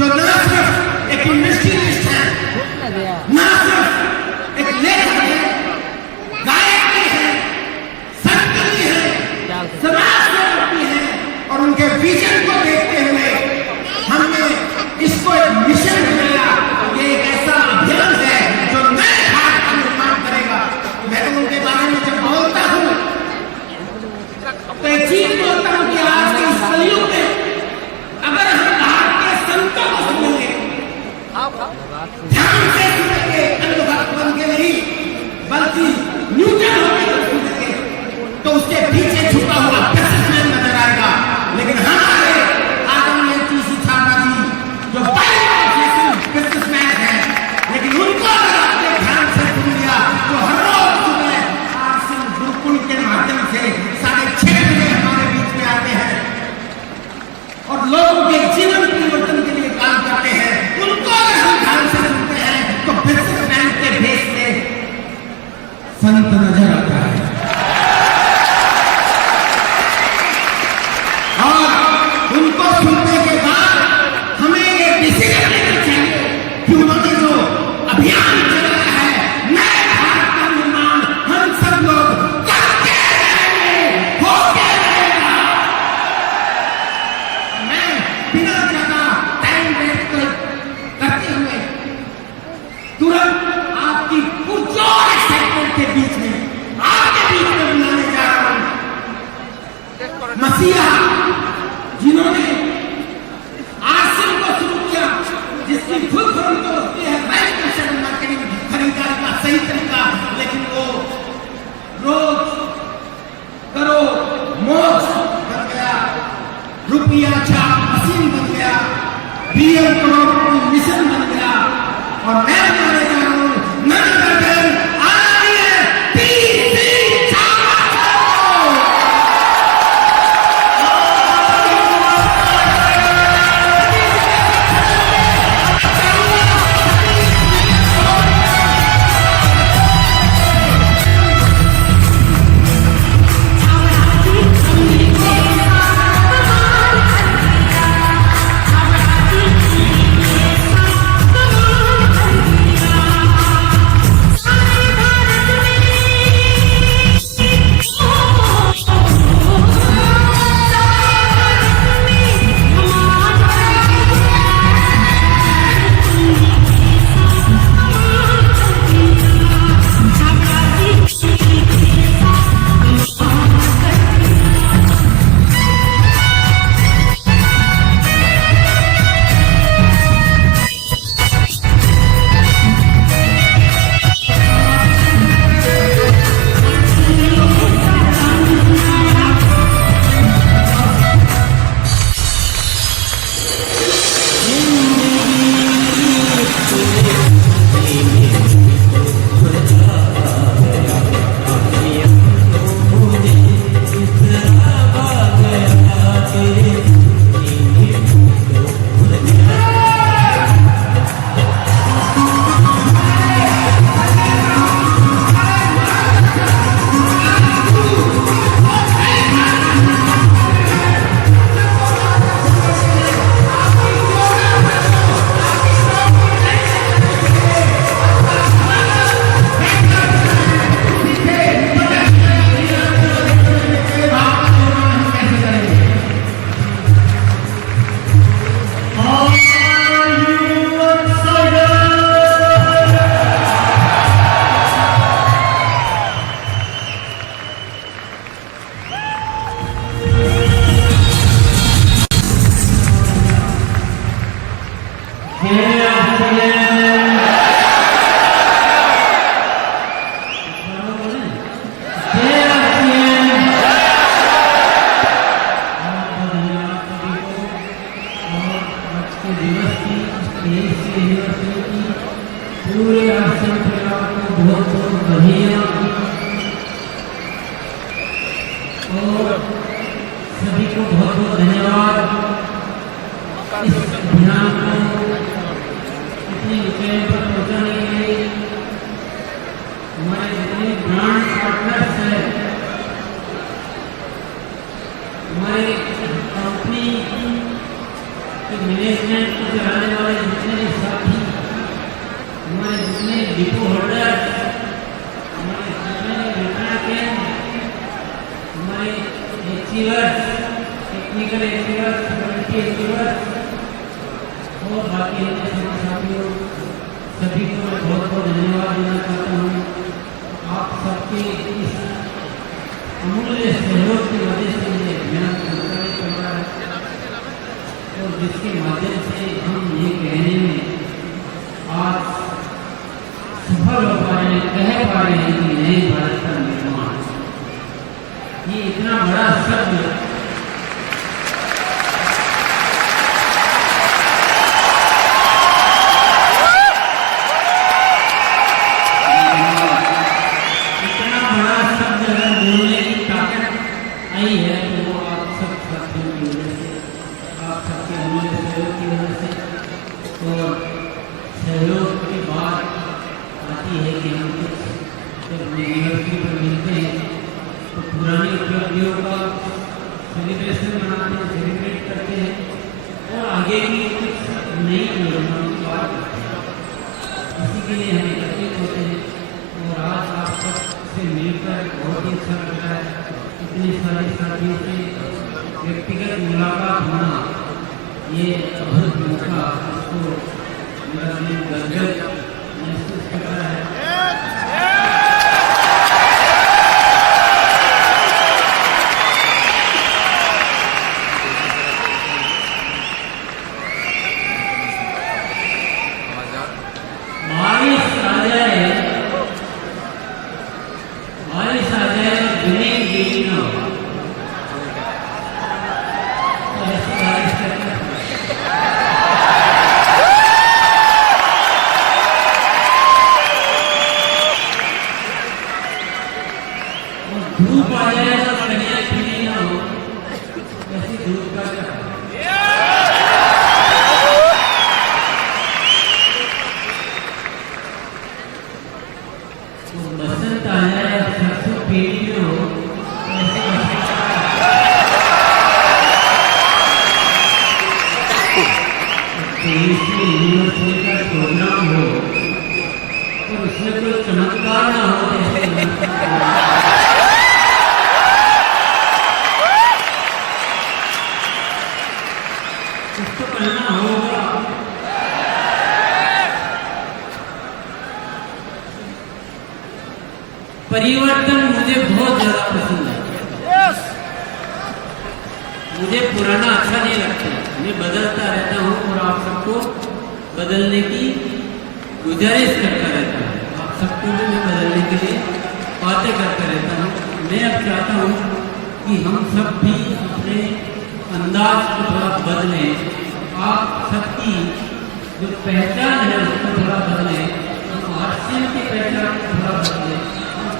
जो ना सिर्फ एक इंडस्ट्रियलिस्ट है, ना सिर्फ एक लेखक है, गायक भी है, संत भी है, समाज सेवक भी है, और उनके विजन को देखते हुए हमने इसको एक मिशन बनाया। ये एक ऐसा अभियान है जो नए भारत का निर्माण करेगा। मैं तो उनके बारे में जब बोलता हूँ तो एक चीज बोलता हूँ कि आज के इस कलयुग में अगर हम भारत के संतों को सुनेंगे, ध्यान से सुनेंगे, अंधभक्त बन के नहीं बल्कि न्यूटन होकर सुनेंगे, तो उसके पीछे छुपा हुआ बिजनेसमैन नजर आएगा। लेकिन हमारे आदरणीय टीसी छात्रा जी जो बिजनेसमैन है, लेकिन उनको अगर आपने ध्यान से सुन लिया तो हर रोज सुबह आरसी गुरुकुल के माध्यम से 6:30 बजे हमारे बीच में आते हैं और लोगों के जीवन परिवर्तन के लिए काम करते हैं। उनको अगर हम ध्यान से सुनते हैं तो बिजनेसमैन के भेष में संत नजर आता है। और उनको सुनने के बाद हमें ये डिसीजन लेना चाहिए कि उन्होंने जो अभियान चलाया है नए भारत का निर्माण हम सब लोग करके रहेंगे, होके रहेगा। मैं बिना ज्यादा टाइम वेस्ट करते हुए तुरंत आपकी पुरजोर एक्साइटमेंट के बीच में आपके बीच में बुलाने जा रहा हूं मसीहा, जिन्होंने आश्रम को शुरू किया, जिसकी फुल फॉर्म तो होती है राइट मिशन मार्केटिंग, खरीदारी का सही तरीका, लेकिन वो रोज करो मोज बन गया, रुपया छाप मशीन बन गया, बीएम करोड़ मिशन बन गया। और मैं बताने जा रहा हूं नन अदर देन आदरणीय टीसी छात्रा। सभी को बहुत बहुत धन्यवाद। इस अभियान को इतनी ऊंचाई पर पहुंचाने के लिए हमारे जितने ब्रांड पार्टनर्स हैं, हमारे कंपनी कि मैनेजमेंट को चलाने वाले जितने भी साथी, हमारे जितने डिपो होल्डर, हमारे जितने वितरण केंद्र, हमारे achievers, technical achievers, community achievers और बाकी अन्य सभी साथियों, सभी को मैं बहुत बहुत धन्यवाद देना चाहता हूँ। आप सबके इस अमूल्य सहयोग की वजह से ये अभियान संचालित चल रहा है और जिसके माध्यम से हम ये कहने में आज सफल हो पा रहे हैं, कह पा रहे हैं कि नए भारत का निर्माण, ये इतना बड़ा शब्द आई है तो वो आप सब साथियों की वजह से, आप सबके अमूल्य सहयोग की वजह से। और सहयोग की बात आती है कि हम कुछ जब यूनिवर्सिटी पर मिलते हैं तो पुरानी उपलब्धियों का सेलिब्रेशन मनाते हैं, सेलिब्रेट करते हैं और आगे की कुछ नई योजनाओं की बात करते हैं। इसी के लिए हम एकत्रित होते हैं और आज आप सबसे मिलकर बहुत ही अच्छा लग रहा है। इतने सारे साथियों से व्यक्तिगत मुलाकात होना, ये अद्भुत मौका, इसको मेरा दिल गर्व महसूस कर रहा है। बारिश आ जाए बिना गिरी न हो, तो ऐसी बारिश करना धूप आ जाए तो बढ़िया खिली न हो, ऐसी धूप का क्या बसंत आ जाए सरसों पीली में हो, ऐसे यूनिवर्सिटी का प्रोग्राम हो और उसमें कोई चमत्कार ना हो, जैसे कुछ तो करना होगा। परिवर्तन मुझे बहुत ज्यादा पसंद है। मुझे पुराना अच्छा नहीं लगता, मैं बदलता रहता हूँ और आप सबको बदलने की गुजारिश करता रहता हूँ। आप सबको भी मैं बदलने के लिए बातें करता रहता हूँ। मैं अब चाहता हूँ कि हम सब भी अपने अंदाज को थोड़ा बदलें, आप सबकी जो पहचान है उसको थोड़ा बदलें, हम हास्य की पहचान को थोड़ा बदलें,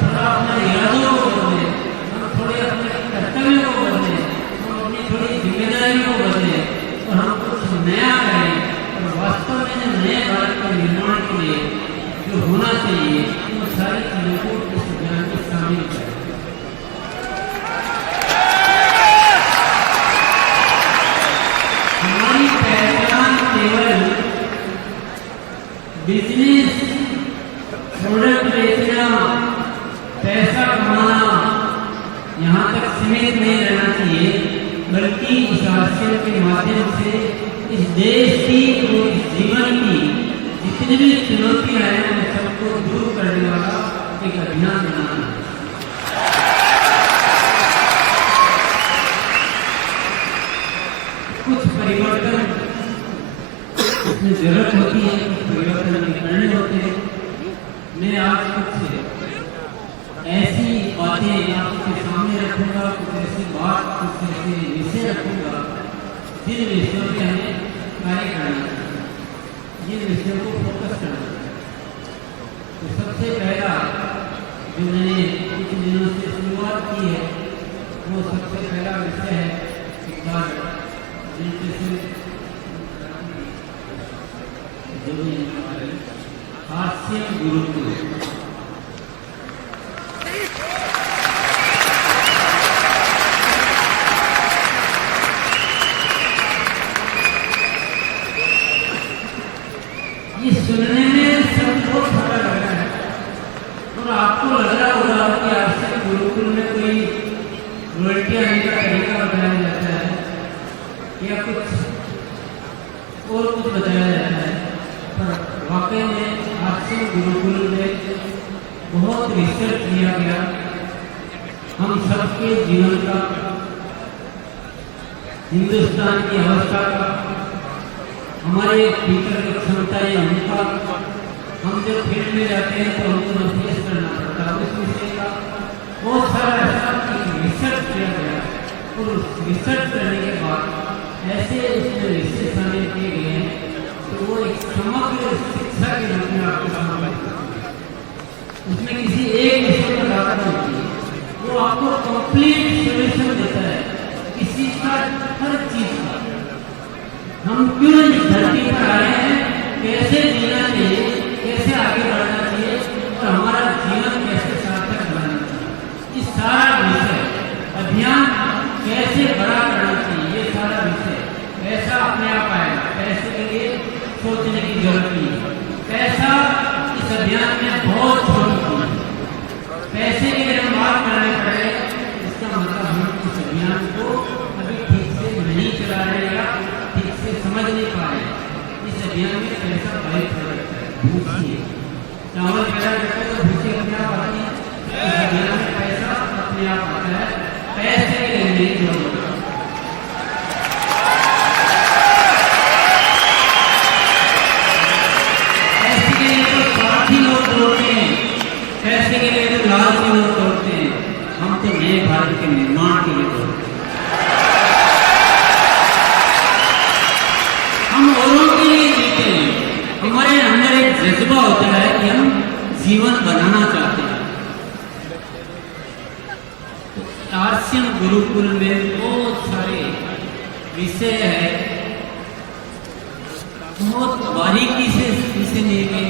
थोड़ा अपने इरादों को बदले, हम थोड़े अपने कर्तव्यों को बदले, हम अपनी थोड़ी जिम्मेदारियों को बदले और हम कुछ नया करें और वास्तव में नए भारत के निर्माण के लिए जो होना चाहिए उन सारी चीजों को इस अभियान में शामिल करें। हमारी पहचान केवल बिजनेस प्रोडक्ट बेचना, पैसा कमाना यहाँ तक सीमित नहीं रहना चाहिए, बल्कि इस हासिल के माध्यम से इस देश की और इस जीवन की जितनी भी चुनौतियां हैं उन सबको दूर करने वाला एक अभियान बनाना है। कुछ परिवर्तन उसमें जरूरत होती है, कुछ परिवर्तन करने होते हैं। मैं आज कुछ ऐसी बातें आपके सामने रखूंगा, कुछ ऐसी बात, कुछ ऐसे विषय रखूंगा जिन विषयों पे हमें कार्य करना है, जिन विषयों को फोकस करना है। तो सबसे पहला जो मैंने कुछ दिनों से शुरुआत की है वो सबसे पहला विषय है एक बार हास्य गुरुकुल। और कुछ बताया जाता है, पर वाकई में आश्रम गुरुकुल में बहुत रिसर्च किया गया हम सबके जीवन का, हिंदुस्तान की अवस्था का, हमारे भीतर की क्षमताएं, उनका, हम जब फील्ड में जाते हैं तो हमको फेस करना पड़ता है उस विषय का बहुत सारा ऐसा रिसर्च किया गया। और उस रिसर्च करने के बाद ऐसे उसमें विशेषण किए गए हैं तो वो एक समग्र शिक्षा के रूप में आपके सामने उसमें किसी एक विषय पर बात नहीं होती, वो आपको कंप्लीट सोल्यूशन देता है किसी का, हर चीज का। हम क्यों इस धरती पर आए हैं, कैसे जीना चाहिए, कैसे आगे बढ़ना चाहिए और हमारा जीवन कैसे सार्थक बनाना चाहिए, ये सारा विषय अभियान कैसे बड़ा करना चाहिए, ये सारा विषय पैसा अपने आप आएगा। पैसे के लिए सोचने की जरूरत नहीं है, पैसा इस अभियान में बहुत छोटी चीज है। पैसे के लिए हम बात करने पड़े इसका मतलब हम इस अभियान को अभी ठीक से नहीं चला रहे या ठीक से समझ नहीं पा रहे। इस अभियान में पैसा बड़े प्रोडक्ट है, भूसी है, चावल पैदा करते हैं तो भूसी अपने आप आती है। इस अभियान में पैसा अपने आप आता है, पैसे के लिए नहीं जोड़ना। पैसे के लिए तो स्वार्थी लोग जोड़ते हैं, पैसे के लिए तो लालची लोग जोड़ते हैं, हम तो नए भारत के निर्माण के लिए जोड़ते हैं। हम औरों के लिए जीते हैं, हमारे अंदर एक जज्बा होता है कि हम जीवन बनाना चाहते हैं। तो आश्रम गुरुकुल में बहुत सारे विषय है, बहुत बारीकी से विषय लिए गए।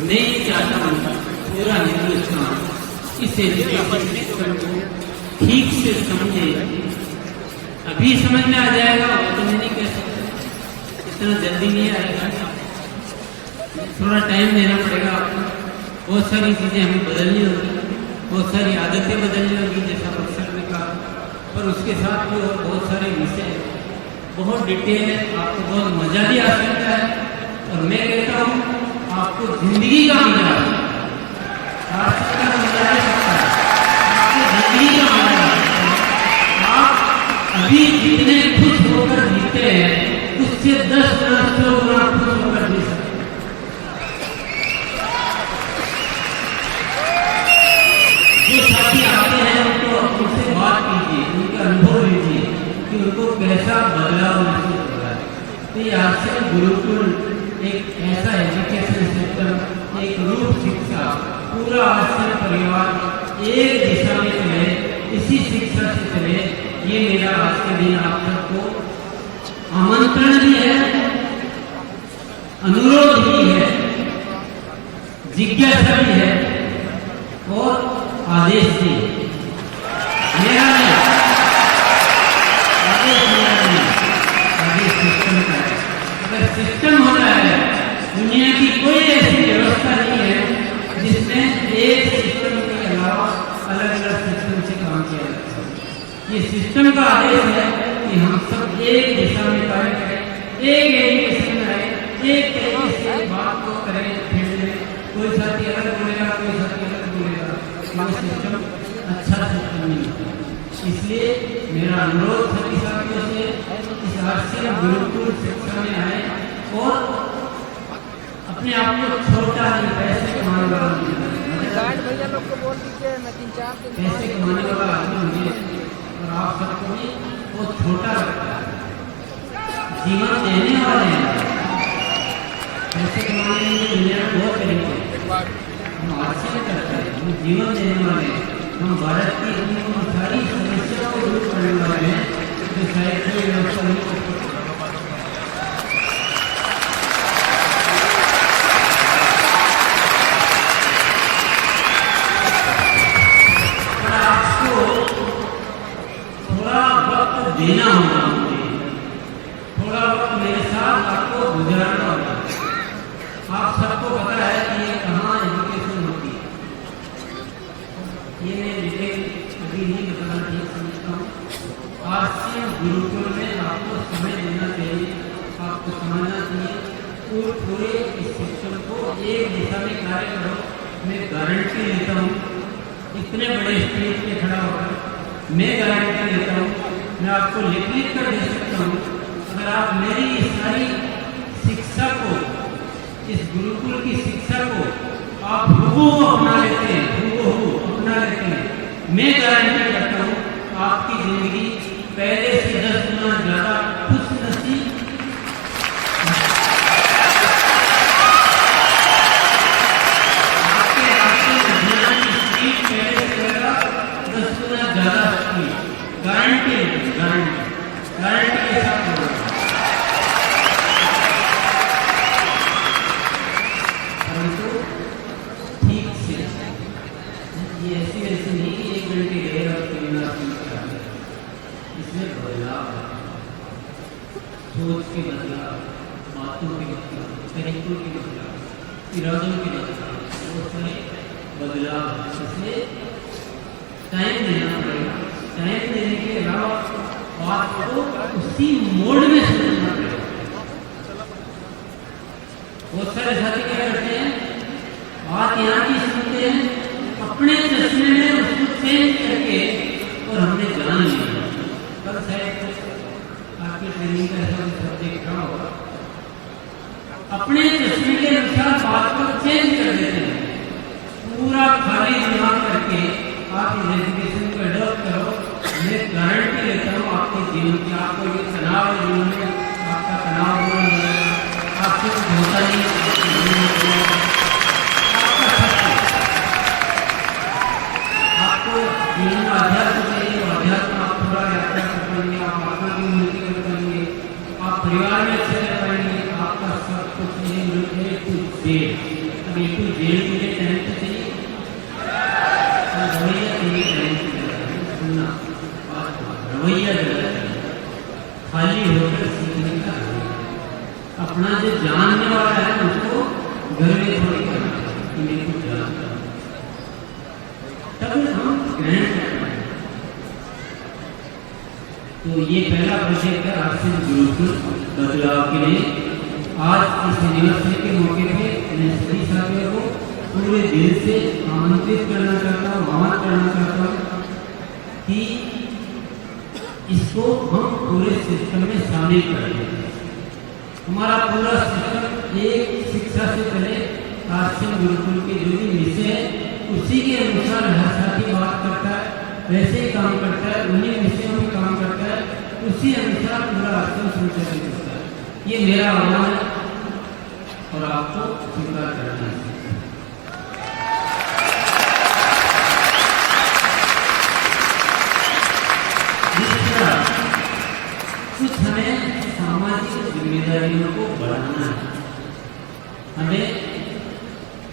मैं ये चाहता हूँ पूरा हिंदुस्तान इस एजुकेशन सिस्टम को ठीक से समझे। अभी समझ में आ जाएगा तो मैं नहीं कह सकता, इतना जल्दी नहीं आएगा, थोड़ा टाइम देना पड़ेगा आपको। बहुत सारी चीज़ें हमें बदलनी होगी, बहुत सारी आदतें बदलनी होगी जैसा अक्सर ने कहा, पर उसके साथ भी और बहुत सारे विषय बहुत डिटेल है, आपको बहुत मजा भी आ सकता है। और मैं कहता हूँ आपको जिंदगी का मजा आ सकता है, आपकी जिंदगी का मजा आ सकता है। आप अभी जितने खुश होकर जीते हैं उससे 10 गुना 100 गुना खुश होकर जी सकते हैं। जो साथी आते हैं उनको उनसे बात कीजिए, उनका अनुभव लीजिए कि उनको कैसा बदलाव महसूस हो रहा है। तो ये आश्रम गुरुकुल एक ऐसा एजुकेशन सिस्टम, एक रूप शिक्षा, पूरा आश्रम परिवार एक दिशा में चले, इसी शिक्षा से चले, ये मेरा आज के दिन आप सबको आमंत्रण भी है, अनुरोध भी है, जिज्ञासा भी है और आदेश भी है। मेरा नहीं, आदेश मेरा नहीं, आदेश सिस्टम का है। अगर सिस्टम होता है, दुनिया की कोई ऐसी व्यवस्था नहीं है जिसमें एक सिस्टम के अलावा अलग अलग सिस्टम से काम किया जाता है। ये सिस्टम का आदेश है कि हम सब एक दिशा में कार्य करें, एक एजुकेशन में आए, एक तरीके से बात को करें। फील्ड में कोई साथी अलग बोलेगा, कोई साथी अलग बोलेगा, वो सिस्टम अच्छा सिस्टम नहीं होता। इसलिए मेरा अनुरोध सभी साथियों से इस आश्रम गुरुकुल शिक्षा में आए और अपने आप को छोटा नहीं, पैसे कमाने वाला भैया लोग को बोल दीजिए, मैं 3-4 दिन पैसे कमाने वाला आदमी मुझे और आप सबको भी वो छोटा लगता है। जीवन देने वाले हैं, पैसे कमाने के लिए दुनिया में बहुत तरीके हैं, हम आश्रय करते हैं, हम जीवन देने वाले हैं, हम भारत की उन सारी समस्याओं को दूर करने वाले हैं जो शायद कोई व्यवस्था नहीं कर सकती। देना होगा, मुझे थोड़ा वक्त मेरे साथ आपको गुजारना होगा। आप सबको पता है कि ये कहाँ एजुकेशन होती है, ये मैं डिटेल अभी नहीं बताना ठीक समझता हूँ। आश्रम गुरुकुल में आपको समय देना चाहिए, आपको समझना चाहिए और पूरे इस सिस्टम को एक दिशा में कार्य करो। मैं गारंटी लेता हूँ, इतने बड़े स्टेज पे खड़ा होकर मैं गारंटी लेता हूँ, मैं आपको लिख कर दे सकता हूँ, अगर आप मेरी इस सारी शिक्षा को, इस गुरुकुल की शिक्षा को आप हूबहू अपना लेते हैं, हूबहू अपना लेते हैं, मैं गारंटी करता हूँ आपकी जिंदगी पहले से 10 गुना ज्यादा खुश नसीब, आपके रास्ते में जीवन की स्पीड पहले से ज्यादा 10 गुना ज्यादा स्पीड, गारंटी गारंटी गारंटी के साथ बोल रहा हूं। परंतु ठीक से ये ऐसी नहीं कि 1 घंटे देर और 3 लाख इसमें बदलाव, सोच के बदलाव, बातों के बदलाव, तरीकों के बदलाव, इरादों के बदलाव, बहुत सारे बदलाव, इसलिए टाइम देना पड़ेगा। टाइम देने के अलावा बात को उसी मोड में समझना पड़ेगा। बहुत सारे साथी क्या करते हैं, बात यहाँ की सुनते हैं, अपने चश्मे में उसको चेंज करके और हमने जान लिया। कल शायद आपकी ट्रेनिंग का ऐसा सब्जेक्ट रहा होगा, अपने चश्मे के अनुसार बात को चेंज कर देते हैं। पूरा खाली दिमाग करके आप इस एजुकेशन को एडॉप्ट करो, मैं गारंटी लेता हूँ आपके जीवन की, आपको ये तनाव है जीवन में, आपका तनाव दूर हो जाएगा, आपसे कुछ होता नहीं, आपको जीवन में अध्यात्म चाहिए, अध्यात्म आप थोड़ा यात्रा कर पाएंगे, आप आत्मा की उन्नति कर पाएंगे, आप परिवार में अच्छे रह पाएंगे, आपका सब कुछ ये मिलते कुछ देर, अब एक कुछ देर के लिए टाइम तो चाहिए, रवैया चाहिए, टाइम सुनना बात, रवैया खाली होकर सीखने का रवैया, अपना जो जानने वाला है उसको घर में थोड़ी करना कि मेरे को जानता हूँ, तब हम ग्रहण कर पाएंगे। तो ये पहला प्रोजेक्ट है आश्रम गुरुकुल बदलाव के लिए। आज इस एनिवर्सरी के मौके पे मैं सभी साथियों को पूरे दिल से आमंत्रित करना चाहता हूँ, आह्वान करना चाहता हूँ कि इसको हम पूरे सिस्टम में शामिल करें। हमारा पूरा सिस्टम एक शिक्षा से पहले आश्रम गुरुकुल के जो भी विषय है उसी के अनुसार हर साथी बात करता है, वैसे ही काम करता है, उन्हीं विषयों में काम करता है, उसी अनुसार पूरा आश्रम संचालित होता है। ये मेरा आह्वान है और आपको स्वीकार करना है। कुछ हमें सामाजिक जिम्मेदारियों को बढ़ाना है, हमें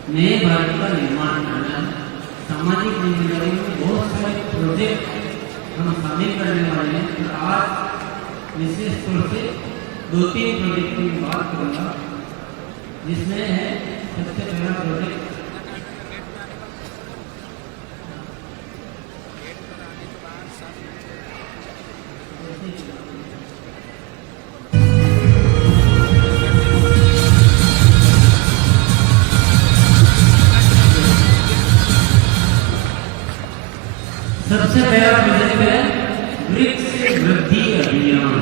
नए भारत का निर्माण करना है। सामाजिक जिम्मेदारियों में बहुत सारे प्रोजेक्ट हम शामिल करने वाले हैं, तो आज विशेष तौर से 2-3 प्रोजेक्ट की बात करूँगा, जिसमें है सबसे पहला प्रोजेक्ट सबसे पहला प्रोजेक्ट है वृक्ष वृद्धि अभियान।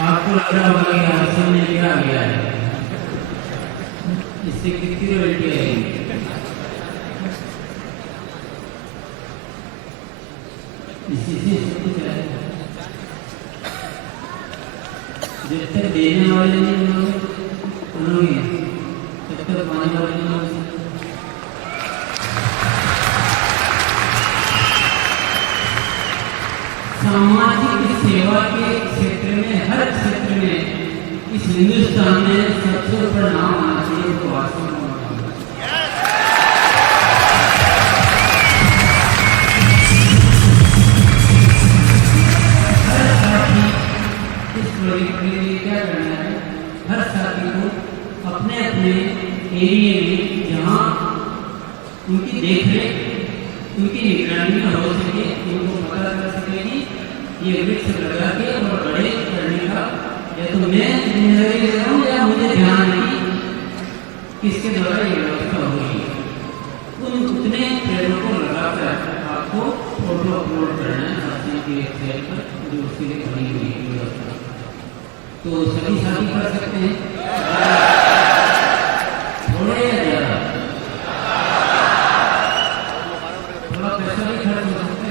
आपको लग रहा होगा कि आश्रम में क्या गया है, इससे कितनी रॉयल्टी आएगी? इसी से सब कुछ आएगा। जब तक देने वाले नहीं होंगे तब तक पाने वाले नहीं होंगे। सामाजिक सेवा के क्षेत्र में, हर क्षेत्र में इस हिंदुस्तान में सबसे ऊपर नाम आना चाहिए तो आश्रम का नाम। हर साथी इस प्रोजेक्ट के लिए क्या करना है, हर साथी को अपने अपने एरिए में जहाँ उनकी देखरेख, उनकी निगरानी हो सके, उनको पता कर सके कि ये वृक्ष लगा के और बड़े करने का या तो मैं जिम्मेदारी ले रहा हूँ या मुझे ध्यान है किसके द्वारा ये व्यवस्था हो रही है। उन उतने पेड़ों को लगाकर आपको फोटो अपलोड करना है आपकी की वेबसाइट पर, जो उसके लिए बनी हुई है व्यवस्था। तो सभी साथी कर सकते हैं, थोड़े या ज़्यादा, थोड़ा पैसा भी खर्च हो सकता है।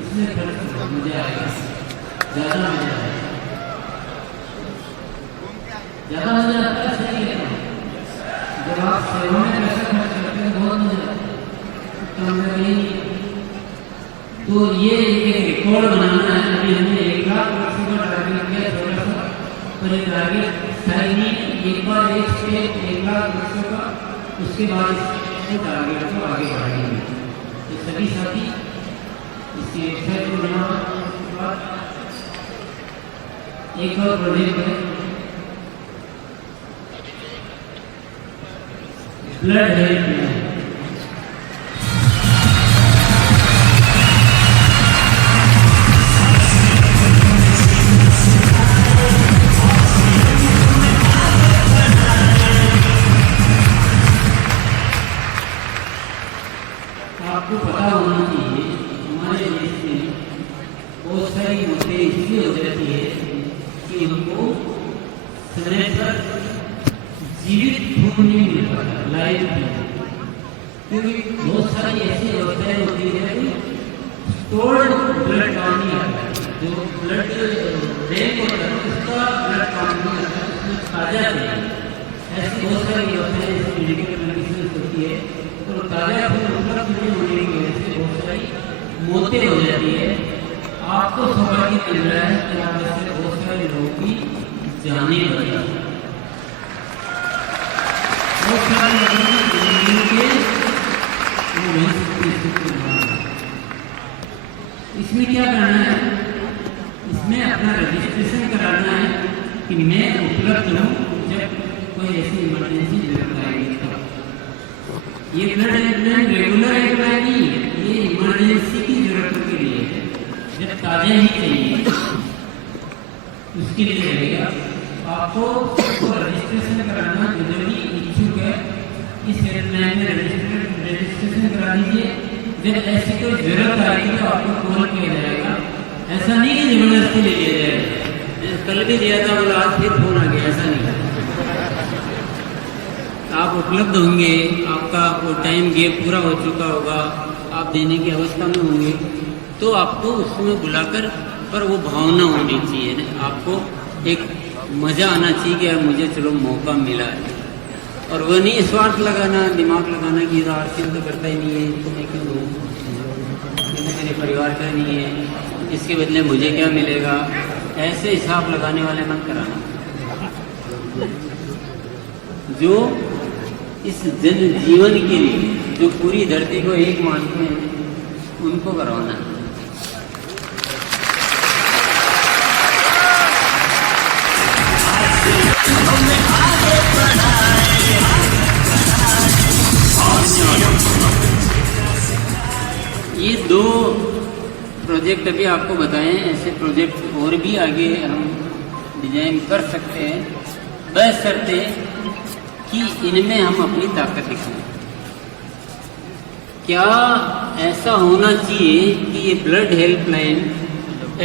इसमें खर्च मुझे आएगा, ज़्यादा मजा आएगा, ज़्यादा मजा आता है। सही है, जब आप सेवा में पैसा खर्च करते हैं बहुत मजा आता है। तो ये एक रिकॉर्ड बनाना है। अभी हमने 1 लाख वर्षों का टारगेट किया, छोटा सा, पर ये टारगेट स्थायी नहीं। एक बार एक स्टेप 1 लाख वर्षों का, उसके बाद इस टारगेट को आगे बढ़ाएंगे। तो सभी साथी इसकी वेबसाइट को बनाने के बाद एक और प्रोजेक्ट है ब्लड हेल्पलाइन। आपको पता होना चाहिए हमारे देश में बहुत सारी मौतें इसलिए हो जाती है कि उनको समय पर जीवित खून नहीं मिल पाता, लाइव खून, क्योंकि बहुत सारी ऐसी अवस्थाएं होती है कि स्टोर्ड ब्लड काम नहीं आता, जो ब्लड बैंक होता है उसका ब्लड काम नहीं आता, उसमें ताजा चाहिए। ऐसी बहुत सारी अवस्थाएं जैसे मेडिकल मेडिसिन होती है, तो ताजा खून उपलब्ध नहीं होने की वजह से बहुत सारी मौतें हो जाती है। आपको सौभाग्य मिल रहा है कि आप ऐसे बहुत सारे लोगों की जाने बचा, बहुत सारे लोगों की इसमें क्या करना है, इसमें अपना रजिस्ट्रेशन कराना है कि मैं उपलब्ध हूँ जब कोई ऐसी इमरजेंसी जरूरत आएगी। ये ब्लड हेल्पलाइन रेगुलर हेल्पलाइन नहीं है, ये इमरजेंसी की जरूरत के लिए है, जब ताजा ही चाहिए उसके लिए रहेगा। आपको रजिस्ट्रेशन कराना जो भी इच्छुक है इस हेल्पलाइन में रजिस्ट्रेशन करा दीजिए। जब ऐसी कोई जरूरत आएगी तो आपको कॉल किया जाएगा, ऐसा नहीं कि जबरदस्ती ले लिया जाएगा। कल भी दिया था बोला आज फिर फोन आ गया, ऐसा नहीं। आप उपलब्ध होंगे, आपका वो टाइम गेप पूरा हो चुका होगा, आप देने की अवस्था में होंगे, तो आपको उसमें बुलाकर, पर वो भावना होनी चाहिए ना, आपको एक मज़ा आना चाहिए कि यार मुझे चलो मौका मिला है। और वो नहीं स्वार्थ लगाना, दिमाग लगाना कि आरती तो करता ही नहीं है, तो मैं क्यों दूँ, मेरे परिवार का नहीं है, इसके बदले मुझे क्या मिलेगा, ऐसे हिसाब लगाने वाले मत कराना। जो इस जन जीवन के लिए, जो पूरी धरती को एक मानते हैं, उनको करवाना है। ये 2 प्रोजेक्ट अभी आपको बताएं, ऐसे प्रोजेक्ट और भी आगे हम डिजाइन कर सकते हैं, बशर्ते कि इनमें हम अपनी ताकत दिखाएं। क्या ऐसा होना चाहिए कि ये ब्लड हेल्पलाइन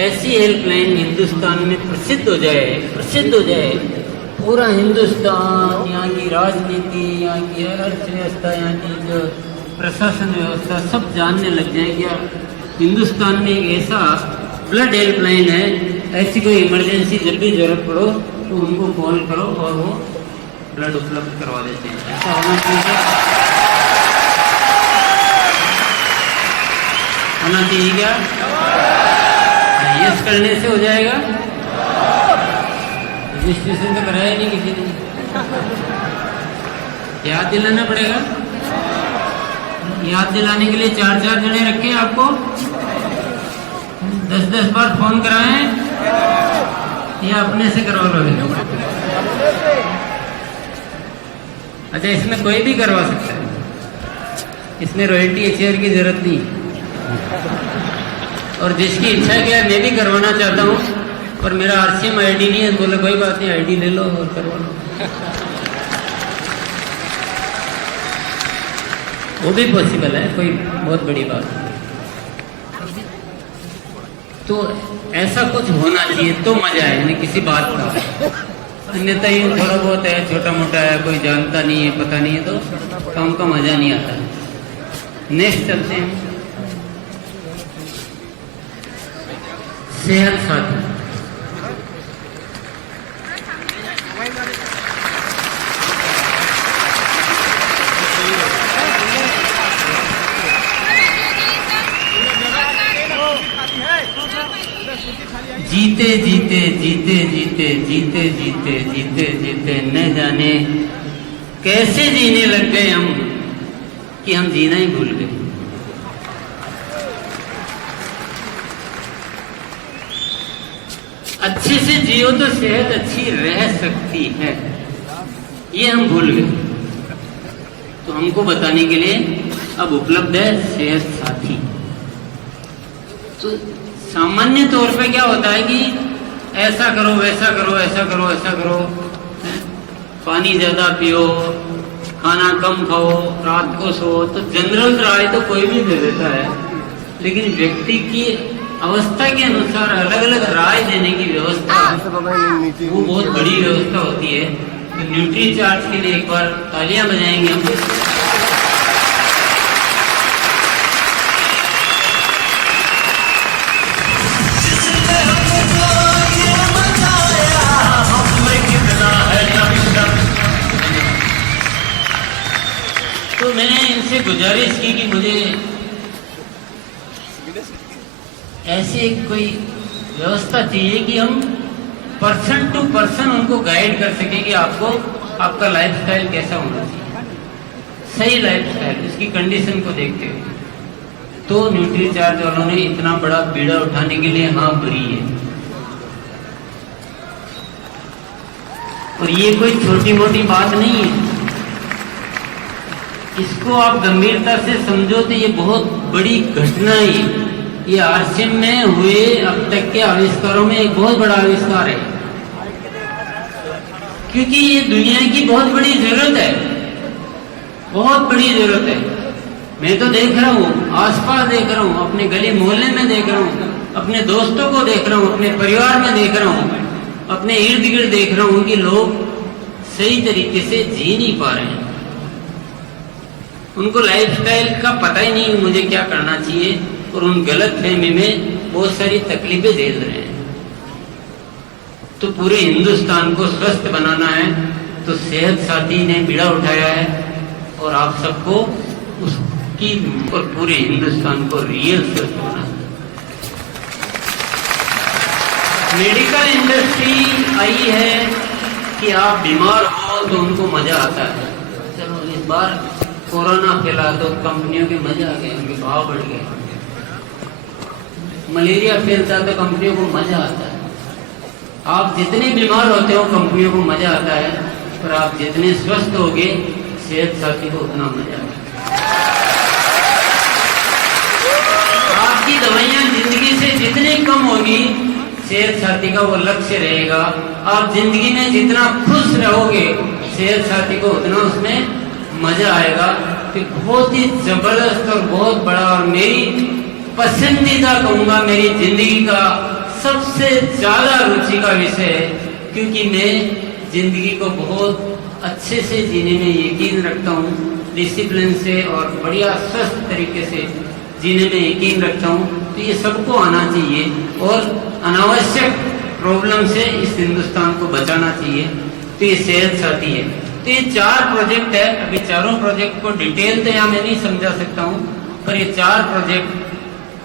ऐसी हेल्पलाइन हिंदुस्तान में प्रसिद्ध हो जाए, पूरा हिंदुस्तान, यहाँ की राजनीति, यहाँ की अर्थव्यवस्था, यहाँ की जो प्रशासन व्यवस्था सब जानने लग जाए क्या हिंदुस्तान में एक ऐसा ब्लड हेल्पलाइन है। ऐसी कोई इमरजेंसी जब भी जरूरत पड़ो तो उनको कॉल करो और वो ब्लड उपलब्ध करवा देते हैं। ऐसा होना चाहिए क्या? यस करने से हो जाएगा। रजिस्ट्रेशन तो कराया नहीं किसी ने, याद दिलाना पड़ेगा। याद दिलाने के लिए 4 जने रखे आपको, 10 बार फोन कराएं। या अपने से करवा लोगे? अच्छा, इसमें कोई भी करवा सकता है, इसमें रॉयल्टी शेयर की जरूरत नहीं। और जिसकी इच्छा है कि मैं भी करवाना चाहता हूँ पर मेरा आरसीएम आईडी नहीं है, बोले कोई बात नहीं, आईडी ले लो और करवा लो, वो भी पॉसिबल है, कोई बहुत बड़ी बात नहीं। तो ऐसा कुछ होना चाहिए तो मजा है, यानी किसी बात का। अन्यथा ये थोड़ा बहुत है, छोटा मोटा है, कोई जानता नहीं है, पता नहीं है, तो काम का मजा नहीं आता। नेक्स्ट चलते हैं, सेहत साथी। जीते जीते जीते जीते जीते जीते जीते जीते न जाने कैसे जीने लग गए हम कि हम जीना ही भूल गए। अच्छे से जियो तो सेहत अच्छी रह सकती है, ये हम भूल गए। तो हमको बताने के लिए अब उपलब्ध है सेहत साथी। तो सामान्य तौर पे क्या होता है कि ऐसा करो, वैसा करो, ऐसा करो, ऐसा करो, पानी ज्यादा पियो, खाना कम खाओ, रात को सो, तो जनरल राय तो कोई भी दे देता है, लेकिन व्यक्ति की अवस्था के अनुसार अलग अलग राय देने की व्यवस्था वो बहुत बड़ी व्यवस्था होती है। तो न्यूट्री चार्ज के लिए एक बार तालियां बजाएंगे हम। तो मैंने इनसे गुजारिश की कि मुझे ऐसी कोई व्यवस्था चाहिए कि हम पर्सन टू पर्सन उनको गाइड कर सके कि आपको आपका लाइफस्टाइल कैसा होना चाहिए, सही लाइफस्टाइल, इसकी कंडीशन को देखते हुए। तो न्यूट्री चार्ज वालों ने इतना बड़ा बीड़ा उठाने के लिए हाँ भरी है। और ये कोई छोटी मोटी बात नहीं है, इसको आप गंभीरता से समझो तो ये बहुत बड़ी घटना है। ये आरसीएम में हुए अब तक के आविष्कारों में एक बहुत बड़ा आविष्कार है, क्योंकि ये दुनिया की बहुत बड़ी जरूरत है, बहुत बड़ी जरूरत है। मैं तो देख रहा हूँ, आसपास देख रहा हूँ, अपने गली मोहल्ले में देख रहा हूँ, अपने दोस्तों को देख रहा हूँ, अपने परिवार में देख रहा हूँ, अपने इर्द गिर्द देख रहा हूँ कि लोग सही तरीके से जी नहीं पा रहे हैं। उनको लाइफस्टाइल का पता ही नहीं मुझे क्या करना चाहिए, और उन गलत फहमी में बहुत सारी तकलीफें झेल रहे हैं। तो पूरे हिंदुस्तान को स्वस्थ बनाना है तो सेहत साथी ने बीड़ा उठाया है, और आप सबको उसकी और पूरे हिंदुस्तान को रियल स्वस्थ बनाना है। मेडिकल इंडस्ट्री आई है कि आप बीमार हो तो उनको मजा आता है। चलो इस बार कोरोना फैला तो कंपनियों के मजा आ गए, उनके भाव बढ़ गए। मलेरिया फैलता तो कंपनियों को मजा आता है। आप जितने बीमार होते हो कंपनियों को मजा आता है, पर आप जितने स्वस्थ होगे सेहत साथी को उतना मजा आता है। आपकी दवाइयां जिंदगी से जितनी कम होगी सेहत साथी का वो लक्ष्य रहेगा। आप जिंदगी में जितना खुश रहोगे सेहत साथी को उतना उसमें मजा आएगा। कि बहुत ही जबरदस्त और बहुत बड़ा और मेरी पसंदीदा कहूंगा, मेरी जिंदगी का सबसे ज्यादा रुचि का विषय है, क्योंकि मैं जिंदगी को बहुत अच्छे से जीने में यकीन रखता हूँ, डिसिप्लिन से और बढ़िया स्वस्थ तरीके से जीने में यकीन रखता हूँ। तो ये सबको आना चाहिए और अनावश्यक प्रॉब्लम से इस हिंदुस्तान को बचाना चाहिए। तो ये सेहत साथी है। तो ये 4 प्रोजेक्ट है। अभी चारों प्रोजेक्ट को डिटेल तो यहाँ मैं नहीं समझा सकता हूँ, पर ये 4 प्रोजेक्ट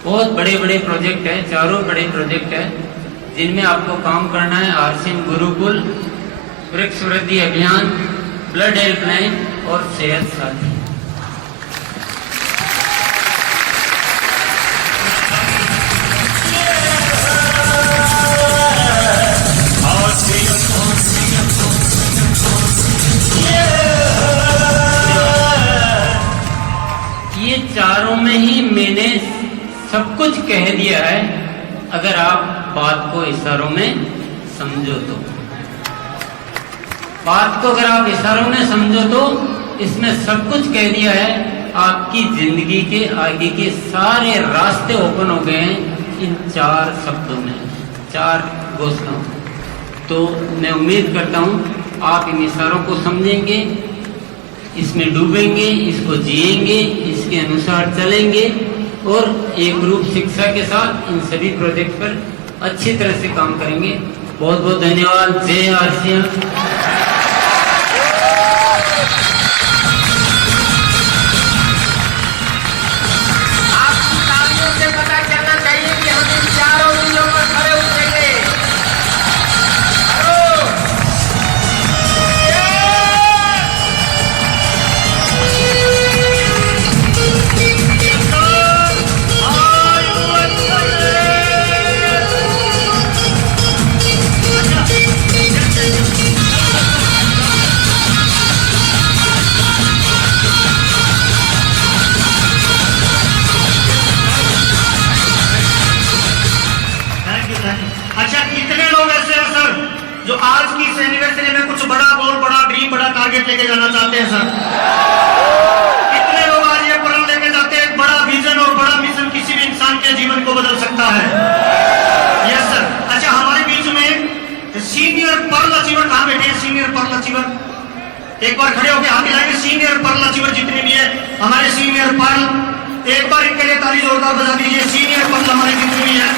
बहुत बड़े बड़े प्रोजेक्ट है, चारों बड़े प्रोजेक्ट है जिनमें आपको काम करना है। आरसीएम गुरुकुल, वृक्ष वृद्धि अभियान, ब्लड हेल्पलाइन और सेहत साथी। सब कुछ कह दिया है, अगर आप बात को इशारों में समझो तो। बात को अगर आप इशारों में समझो तो इसमें सब कुछ कह दिया है। आपकी जिंदगी के आगे के सारे रास्ते ओपन हो गए हैं इन 4 शब्दों में, 4 घोषणाओं। तो मैं उम्मीद करता हूं आप इन इशारों को समझेंगे, इसमें डूबेंगे, इसको जिएंगे, इसके अनुसार चलेंगे और एक रूप शिक्षा के साथ इन सभी प्रोजेक्ट पर अच्छी तरह से काम करेंगे। बहुत बहुत धन्यवाद। जय आसिया। पता चलना चाहिए कि हम इन 4 चीजों पर खड़े उतरेंगे। अच्छा, कितने लोग ऐसे हैं सर जो आज की इस एनिवर्सरी में कुछ बड़ा गोल, बड़ा ड्रीम, बड़ा टारगेट लेके जाना चाहते हैं सर? कितने लोग आज ये प्रण लेके जाते हैं, बड़ा विजन और बड़ा मिशन किसी भी इंसान के जीवन को बदल सकता है? Yes sir. अच्छा, हमारे बीच में सीनियर पर्ल अचीवर कहाँ बैठे हैं? सीनियर पर्ल अचीवर एक बार खड़े होकर हाथ हिलाएंगे। सीनियर पर्ल अचीवर जितने भी है हमारे सीनियर पर्ल, एक बार इनके लिए ताली जोरदार बजा दीजिए। सीनियर पर्ल हमारे जितने भी है,